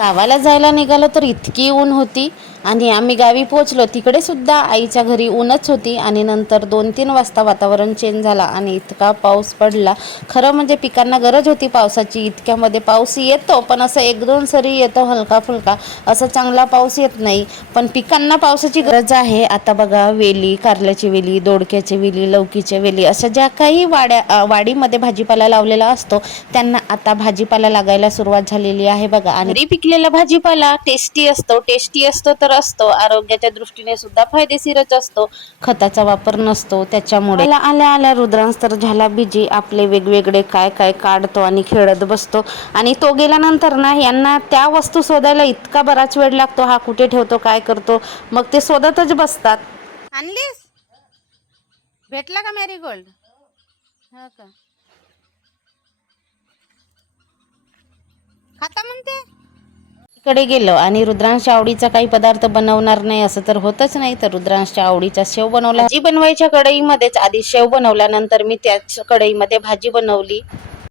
गावाला जायला निघालो तर इतकी ऊन होती आणि आम्ही गावी पोहोचलो तिकडे सुद्धा आईच्या घरी ऊनच होती आणि नंतर 2-3 वाजता वातावरण चेंज झाला आणि इतका पाऊस पडला. खरं म्हणजे पिकांना गरज होती पावसाची. इतक्यामध्ये पाऊस येतो पण असं 1-2 सरी येतो हलका फुलका, असं चांगला पाऊस येत नाही. पण पिकांना पावसाची गरज आहे. आता बघा वेली, कारल्याची वेली, दोडक्याची वेली, लौकीच्या वेली अशा ज्या काही वाडीमध्ये भाजीपाला लावलेला असतो त्यांना आता भाजीपाला लागायला सुरुवात झालेली आहे बघा. आणि घरी पिकलेला भाजीपाला टेस्टी असतो तर असतो, आरोग्याच्या दृष्टीने सुद्धा फायदेशीरच असतो. खताचा वापर नसतो त्याच्यामुळे आल्या आल्या रुद्रांस तर झाला बिजी. आपले वेगवेगळे काय काय काढतो आणि खेळत बसतो आणि तो गेल्यानंतर ना यांना त्या वस्तू शोधायला इतका बराच वेळ लागतो. हा कुठे ठेवतो काय करतो मग ते शोधतच बसतात. आणलीस? भेटला का मॅरीगोल्ड? हा का, खाता म्हणते. कडे गेलो आणि रुद्रांशच्या आवडीचा काही पदार्थ बनवणार नाही असं तर होतच नाही. तर रुद्रांशच्या आवडीचा शेव बनवला. भाजी बनवायच्या कढईमध्येच आधी शेव बनवल्यानंतर मी त्याच कढईमध्ये भाजी बनवली.